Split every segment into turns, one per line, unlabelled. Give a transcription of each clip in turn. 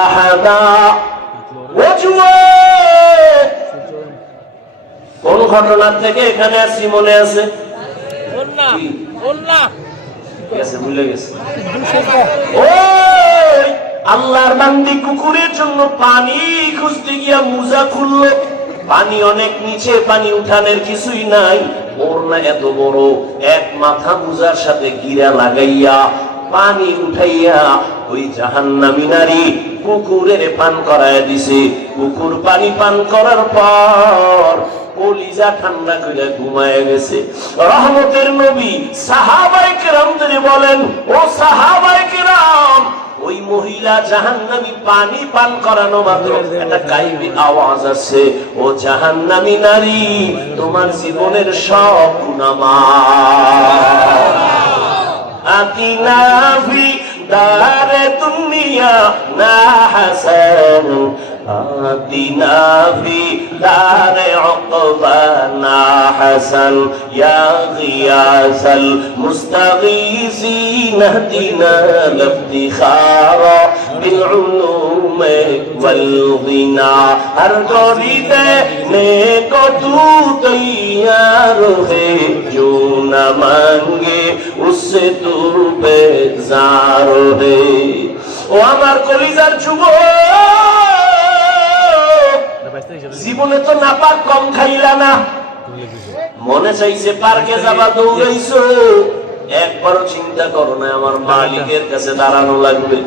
আহাদা কোন ঘটনা থেকে এখানে আসি মনে আছে? আল্লাহর বান্দি কুকুরের জন্য পানি খুঁজতে গিয়া মুজা খুললো। পানি অনেক নিচে পানি উঠানের কিছুই নাই। ওর না এত বড় এক মাথা মুজার সাথে গিরা লাগাইয়া পানি উঠাইয়া ওই জাহান্নামী নারী কুকুরের পান করায় দিছে। কুকুর পানি পান করার পর কলিজা ঠান্ডা করে ঘুমায় গেছে। রহমতের নবী সাহাবাই কেরামদের বলেন ও সাহাবাই কেরাম ওই মহিলা জাহান্নামী পানি পান করানো মাত্র একটা গাইবি আওয়াজ আছে। ও জাহান্নামী নারী তোমার জীবনের সব ফি দারে দুনিয়া না হাসান। آتنا في دار عقبانا حسن يا غياث المستغيثين اهدنا الافتخار بالعلوم والغنى ہر گوری دینے کو تو تیار ہے جو نہ مانگے اس سے تو بیزار ہے ও আমার কলিজার যুবক জীবনে তো নাপাক কম খাইলা না। মনে চাইছে পার্কে যাবা দৌড়াইছো। একবারও চিন্তা করো না, আমার মালিকের কাছে দাঁড়ানো লাগবে।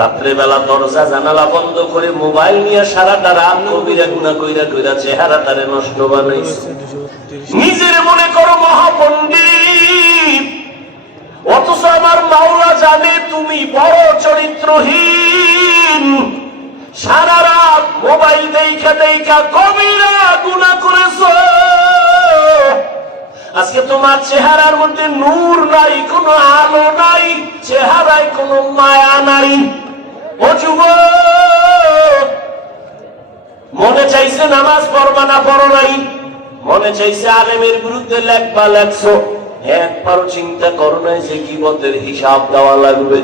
রাত্রে বেলা দরজা জানালা বন্ধ করে মোবাইল নিয়ে সারাটা রাত কবিরা গুনা কইরা কইরা চেহারাটারে নষ্ট বানাইছে। নিজের মনে করো মহাপণ্ডিত, অথচ আমার মাওলা জানে তুমি বড় চরিত্রহীন। সারা রাত মোবাইল দেখা দেখা কবিরা গুণা করেছ। আজকে তোমার চেহারার মধ্যে নূর নাই, কোনো আলো নাই, চেহারায় কোনো মায়া নাই। ও মনে চাইছে নামাজ পড়বা না পড়ো নাই? মনে চাইছে আলেমের বিরুদ্ধে লেখবা লেখছো। একবারও চিন্তা করো নাই যে কিবতের হিসাব দেওয়া লাগবে।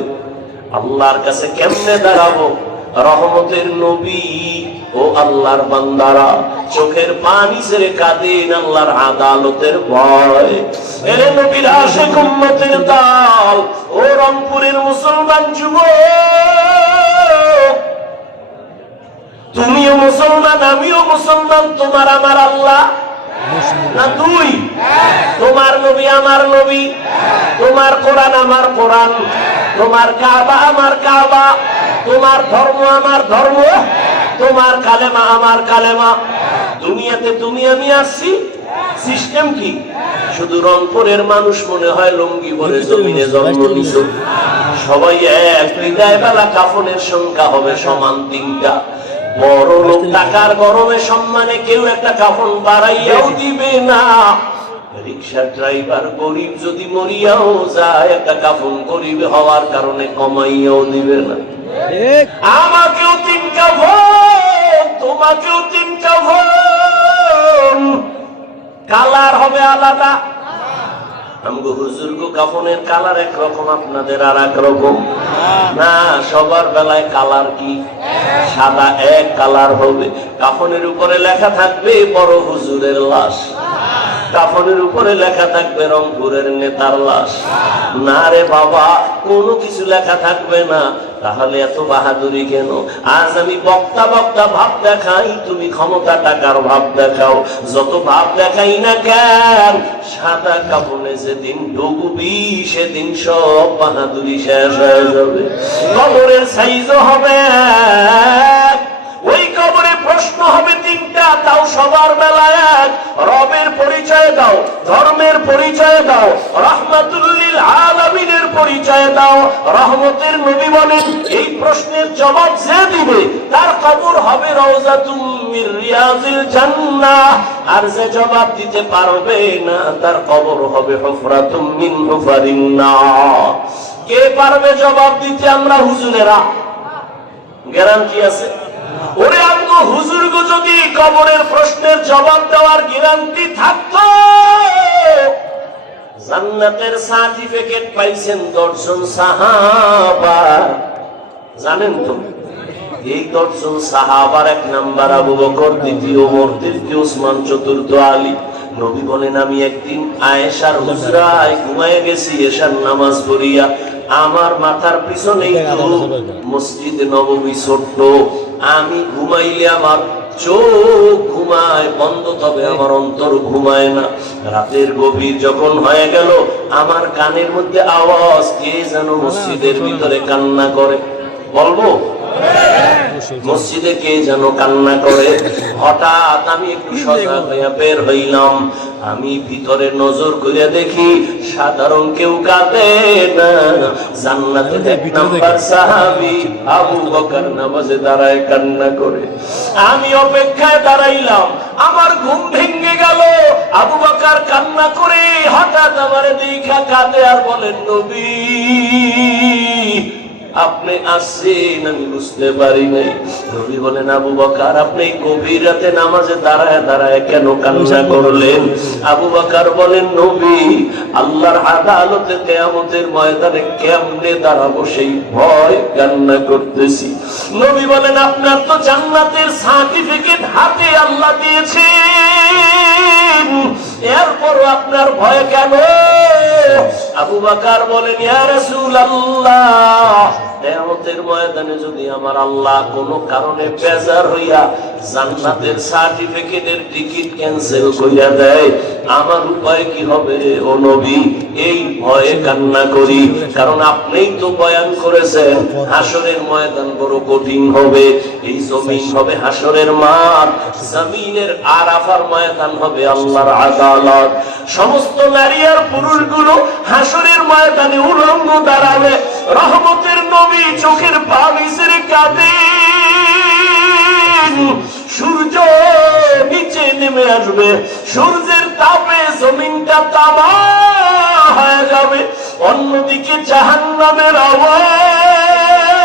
আল্লাহর কাছে কেমনে দাঁড়াবো? রহমতের নবী ও আল্লাহর বান্দারা। চোখের পানি ছেড়ে কাঁদেন আল্লাহর আদালতের ভয়। এরে নবীর আশেক উম্মতের দাল, ও রংপুরের মুসলমান যুবক। তুমিও মুসলমান, আমিও মুসলমান, তোমার আমার আল্লাহ? না দুই তোমার নবী আমার নবী? তোমার কোরআন আমার কোরআন? তোমার কাবা আমার কাবা? তোমার ধর্ম আমার ধর্ম। তোমার কালেমা আমার কালেমা। দুনিয়াতে তুমি আমি আসছি। সিস্টেম কি? শুধু রংপুরের মানুষ মনে হয় লঙ্গি পরে জমিনে জন্ম নিছ সবাই এক বিদায় বেলা কাফনের সংখ্যা হবে সমান তিনটা। বড় লোক টাকার গরমে সম্মানে কেউ একটা কাফন বাড়াইয়াও দিবে না। রিক্সার ড্রাইভার গরিব যদি মরিয়াও যায় একটা কাফন গরিব হওয়ার কারণে কমাইয়াও দিবে না। আমাকেও তিন কাফন তোমাকেও তিন কাফন কালার হবে আলাদা। একরকম, আপনাদের আর এক রকম না, সবার বেলায় কালার কি? সাদা এক কালার হবে। কাফনের উপরে লেখা থাকবে, বড় হুজুরের লাশ। কাফনের উপরে লেখা থাকবে রংপুরের নেতার লাশ। না রে বাবা, কোনো কিছু লেখা থাকবে না। তাহলে এত বাহাদুরি কেন? আজ আমি বক্তা বক্তা ভাব দেখাই, তুমি ক্ষমতা টাকার ভাব দেখাও। যত ভাব দেখাই না কেন, সাদা কাপড়ে যেদিন ঢুকবি সেদিন সব বাহাদুরি শেষ হয়ে যাবে। কবরের সাইজও হবে। ওই কবরে প্রশ্ন হবে তিনটা তাও সবার বেলায় এক। রবের পরিচয় দাও, ধর্মের পরিচয় দাও, রহমাতুল্লিল আলামিনের পরিচয় দাও, রহমতের নবী বলেন, এই প্রশ্নের জবাব যে দিবে, তার কবর হবে রিয়াজিল জান্নাহ। আর যে জবাব দিতে পারবে না, তার কবর হবে হুফরাতুম মিন কে পারবে জবাব দিতে আমরা হুজুরেরা? গ্যারান্টি আছে? ওরে আমগো হুজুরগো যদি কবরের প্রশ্নের জবাব দেওয়ার গ্যারান্টি থাকতো জান্নাতের সার্টিফিকেট পাইছেন দর্শন সাহাবা। জানেন তো এই দশজন সাহাবার এক নাম্বার আবু বকর দ্বিতীয় ওমর তৃতীয় উসমান চতুর্থ আলী। নবী বলেন আমি একদিন আয়েশার হুজরায় ঘুমায় গেছি এশার নামাজ পড়িয়া আমার মাথার পিছনেই তো মসজিদ নবমী ছোট্ট। আমি ঘুমাইলে আমার চোখ ঘুমায়, বন্ধ, তবে আমার অন্তর ঘুমায় না। রাতের গভীর যখন হয়ে গেল, আমার কানের মধ্যে আওয়াজ, কে যেন মসজিদের ভিতরে কান্না করে। বলব? মসজিদে কে যেন কান্না করে? হঠাৎ আমি একটু সজাগ হইয়া বের হইলাম। আমি ভিতরে নজর করে দেখি সাধারণ কেউ কাঁদে না। জান্নাতে এক নাম্বার সাহাবী আবু বকর নামাজে দাঁড়ায় কান্না করে। আমি অপেক্ষায় দাঁড়াইলাম। আমার ঘুম ভেঙে গেল। আবু বকর কান্না করে হঠাৎ আমার দেখা কাঁদে আর বলেন নবী। আপনি আসছেন আমি বুঝতে পারি নাই। নবী বলেন আবু বকার আপনি গভীর রাতে নামাজে দাঁড়ায় দাঁড়ায় কেন কান্না করলেন? আবু বকার বলেন নবী আল্লাহর আদালতে কেয়ামতের ময়দানে কেমনে দাঁড়াবো সেই ভয় কান্না করতেছি। নবী বলেন আপনার তো জান্নাতের সার্টিফিকেট হাতে আল্লাহ দিয়েছেন। এরপরও আপনার ভয় কেন? আবু বাকার বলেন ইয়া রাসূলুল্লাহ। কিয়ামতের ময়দানে যদি আমার আল্লাহ কোনো কারণে বেজার হইয়া জান্নাতের সার্টিফিকেটের টিকিট ক্যান্সেল কইরা দেয়, আমার উপায় কি হবে ও নবী? এই ভয়ে কান্না করি, কারণ আপনিই তো বয়ান করেছেন, হাসরের ময়দান বড় কঠিন হবে, এই জমিন হবে হাসরের মাঠ, জমিনের আরাফার ময়দান হবে আল্লাহর আদালত। সমস্ত নারী আর পুরুষগুলো হাসরের ময়দানে উলঙ্গ দাঁড়াবে, রহমতের নবী চোখের পানি ছেড়ে কাঁদেন সূর্য নিচে নেমে আসবে। সূর্যের তাপে জমিনটা তামা হয়ে যাবে। অন্যদিকে জাহান্নামের আওয়াজ।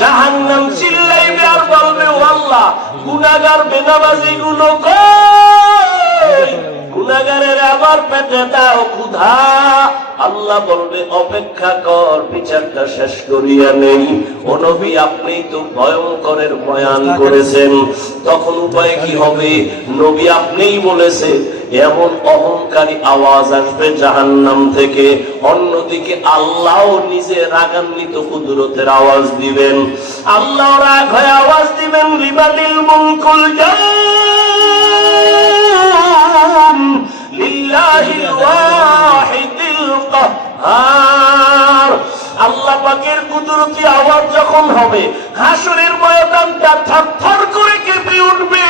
জাহান্নাম চিল্লাইবে আর বলবে ও আল্লাহ গুনাগার বেনাবাজি গুলো কই? গুনাগারের আবার পেটে দাও ক্ষুধা। আল্লাহ বলবে অপেক্ষা কর বিচারটা শেষ করিয়া নেই। ও নবী আপনি তো ভয়ঙ্করের বয়ান করেছেন। তখন উপায় কি হবে? নবী আপনিই বলেছে এমন অহংকারী আওয়াজ আসবে জাহান্নাম থেকে। অন্যদিকে আল্লাহ নিজে রাগান্বিত কুদরতের আওয়াজ দিবেন। আল্লাহ রাগ হয়ে আওয়াজ দিবেন লিবাদিল মুলকুল জাম লিল্লাহিল ওয়াহিদিল কাহ্হার আল্লাহ পাকের কুদরতি আওয়াজ যখন হবে, হাসরের ময়দানটা থরথর করে কেঁপে উঠবে।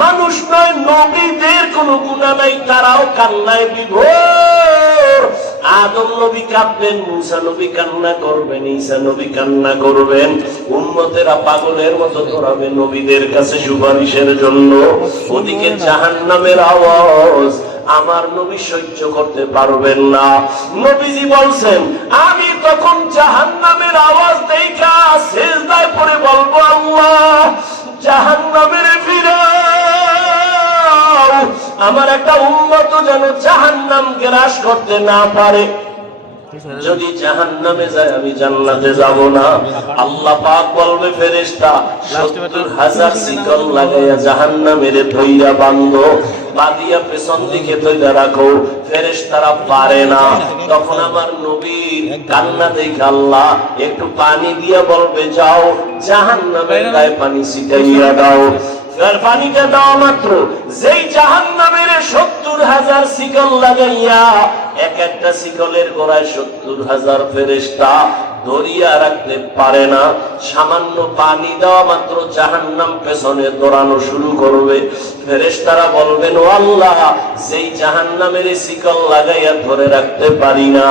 মানুষ নয়, নবীদের কোনো গুণা নাই, তারাও কান্নায় বিভোর। আদম নবী কাঁদবেন, মুসা নবী কান্না করবেন, ঈসা নবী কান্না করবেন। উম্মতেরা পাগলের মতো দৌড়াবে নবীদের কাছে সুপারিশের জন্য। ওদিকে জাহান্নামের আওয়াজ আমার নবী সহ্য করতে পারবেন না। নবীজি বলছেন, আমি তখন জাহান্নামের আওয়াজ দেখা শেষদায় পরে বলব আল্লাহ, জাহান্নামের ফিরাও আমার একটা উন্নত যেন জাহান্নাম গ্রাস করতে না পারে। যদি জাহান নামে যায়, আমি জান্নাতে যাব না। আল্লাহ পাক বলবে, ফেরেশতা, সত্তর হাজার শিকল লাগাইয়া জাহান নামের ধৈরা বান্ধো বাদিয়া পেছন দিকে ধৈরা রাখো। ফেরেশতারা পারে না। তখন আমার নবীর কান্না দেখে আল্লাহ একটু পানি দিয়া বলবে, যাও জাহান নামের গায়ে পানি ছিটাইয়া দাও। আর পানিটা দেওয়া মাত্র। যেই জাহান নামের সত্তর হাজার শিকল লাগাইয়া, এক একটা শিকলের গোড়ায় সত্তর হাজার ফেরেস্তা ধরিয়া রাখতে পারে না। সামান্য পানি দেওয়া মাত্র জাহান্নাম পেছনে দৌড়ানো শুরু করবে। ফেরেস্তারা বলবেন, ও আল্লাহ, যেই জাহান্নামের শিকল লাগাইয়া ধরে রাখতে পারি না।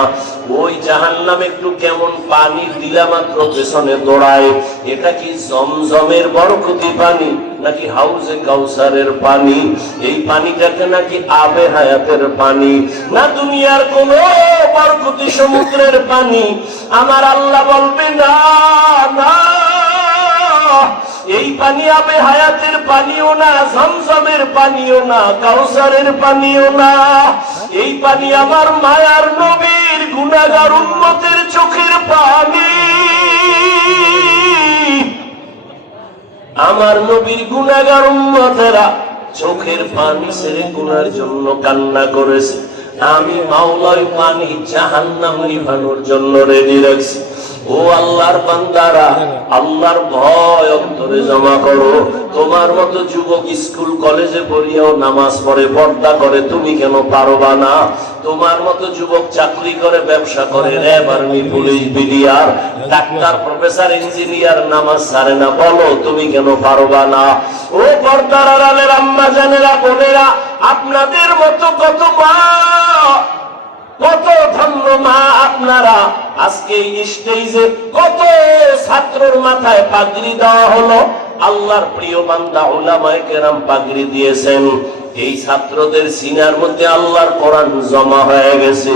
ওই জাহান্নাম একটু কেমন পানি দিলা মাত্র পেছনে দৌড়ায়। এটা কি জমজমের বরকতি পানি, নাকি হাউজে কাউসারের পানি? এই পানিটাকে নাকি আবে হায়াতের পানি? না দুনিয়ার কোন বরকতি সমুদ্রের পানি? আমার আল্লাহ বলবে, না না। এই পানি আবে হায়াতের পানিও না, ঝমঝমের পানিও না, কাউসারের পানিও না। এই পানি আমার মায়ার নবীর গুণাগার উন্মতের চোখের পানি। আমার নবীর গুণাগার উন্মতেরা চোখের পানি সেরে গুনার জন্য কান্না করেছে। আমি মাওলায় পানি জাহান্নাম নিভানোর জন্য রেডি রাখছি। ও আল্লাহর বান্দারা, আল্লাহর ভয় অন্তরে জমা করো। তোমার মতো যুবক স্কুল, কলেজে পড়িয়াও নামাজ পড়ে, পর্দা করে, তুমি কেন পারবা না? তোমার মতো যুবক চাকরি করে, ব্যবসা করে RAB army police BDR, doctor, professor, engineer, নামাজ ছাড়ে না, বলো, তুমি কেন পারবা না? ও পর্দার আড়ালের আম্মা জানেরা, বোনেরা, আপনাদের মতো কত মা কত ধন্য মা আপনারা। আজকে স্টেজে কত ছাত্রর মাথায় পাগড়ি দেওয়া হলো। আল্লাহর প্রিয় বান্দা ওলামায়ে কেরাম পাগড়ি দিয়েছেন। এই ছাত্রদের সিনার মধ্যে আল্লাহর কোরআন জমা হয়ে গেছে।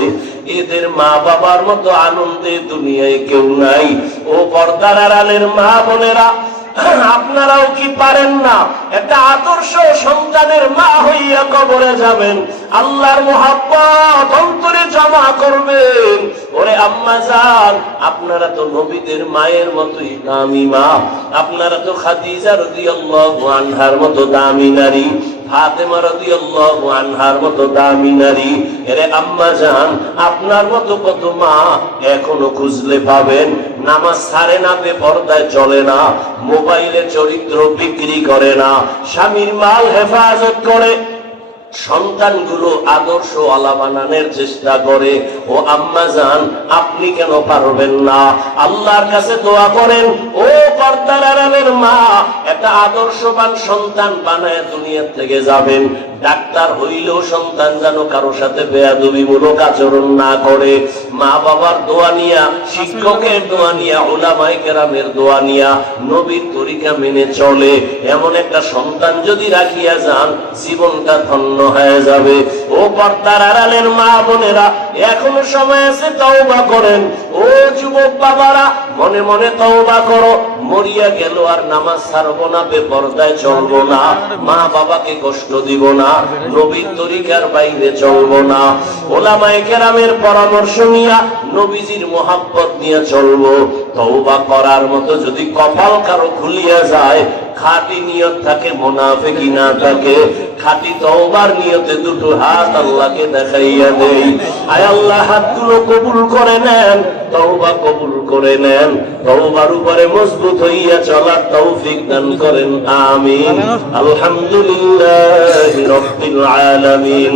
এদের মা বাবার মতো আনন্দে দুনিয়ায় কেউ নাই। ও পর্দার আড়ালের মা বোনেরা আপনারাও কি পারেন না? একটা আদর্শ সন্তানের মা হইয়া কবরে যাবেন। আল্লাহর মোহাব্বত অন্তরে জমা করবেন। ওরে আম্মা যান আপনারা তো নবীদের মায়ের মতোই দামি মা। আপনারা তো খাদিজা রাদিয়াল্লাহু আনহার মতো দামি নারী। ফাতেমা রাদিয়াল্লাহু আনহার মতো দামি নারী। এরে আম্মা জান, আপনার মতো কত মা এখনও খুঁজলে পাবেন? নামাজ ছাড়ে না, বেপরদায় চলে না, মোবাইলে চরিত্র বিক্রি করে না, স্বামীর মাল হেফাজত করে। সন্তানগুলো আদর্শ আলা বানানোর চেষ্টা করে। ও আম্মা যান আপনি কেন পারবেন না? আল্লাহর কাছে দোয়া করেন, ও আড়ালের মা, একটা আদর্শবান সন্তান বানায় দুনিয়ার থেকে যাবেন। ডাক্তার হইলেও সন্তান যেন কারোর সাথে বেয়াদবিমূলক আচরণ না করে। মা বাবার দোয়া নিয়া, শিক্ষকের দোয়া নিয়া ওলামাই কেরামের দোয়া নিয়া নবীর তরিকা মেনে চলে। এমন একটা সন্তান যদি রাখিয়া যান, জীবনটা ধন্য হয়ে যাবে। ও পর্দার আড়ালের মা বোনেরা, এখনও সময় আছে তওবা করেন। ও যুবক বাবারা মনে মনে তওবা করো, মরিয়া গেল আর নামাজ ছাড়বো না, বেপরদায় চলবো না, মা বাবাকে কষ্ট দিব না, নবীর তরিকার বাইরে চলবো না। ওলামায়ে কেরামের পরামর্শ নিয়া নবীজির মোহাব্বত নিয়ে চলবো। তওবা করার মতো যদি কপাল কারও খুলিয়া যায়, খাঁটি নিয়ত থাকে, মোনাফেকি না থাকে, খাঁটি তওবার নিয়তে দুটো হাত আল্লাহকে দেখাইয়া দেই। আয় আল্লাহ, হাতগুলো কবুল করে নেন, তওবা কবুল করে নেন। তওবার উপরে মজবুত হইয়া চলার তৌফিক দান করেন, আমিন। আলহামদুলিল্লাহ রব্বিল আলামিন।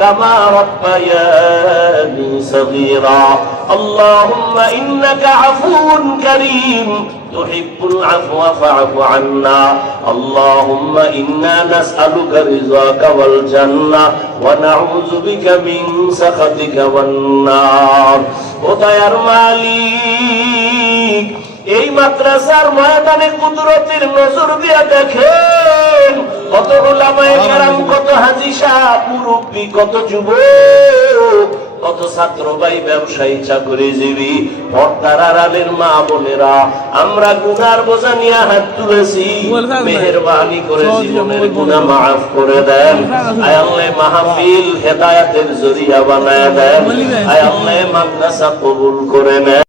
كما ربياني صغيرا اللهم إنك عفو كريم تحب العفو فاعف عنا اللهم إنا نسألك رضاك والجنة ونعوذ بك من سخطك والنار وطير মালিক এই মাদ্রাসার ময়দানে কুদরতের নজর দিয়া দেখেন কত ওলামায়ে কেরাম কত হাজি সাহেব মুরব্বী কত যুবক কত ছাত্র ভাই ব্যবসায়ী চাকরিজীবী পর্দার আড়ালের মা বোনেরা আমরা গুনার বোঝা নিয়ে হাত তুলেছি মেহেরবানি করে জীবনের গুনাহ মাফ করে দেন। আয় আল্লাহ মাহফিল হেদায়েতের জরিয়া বানায় দেন। আয় আল্লাহ মাদ্রাসা কবুল করে নেন।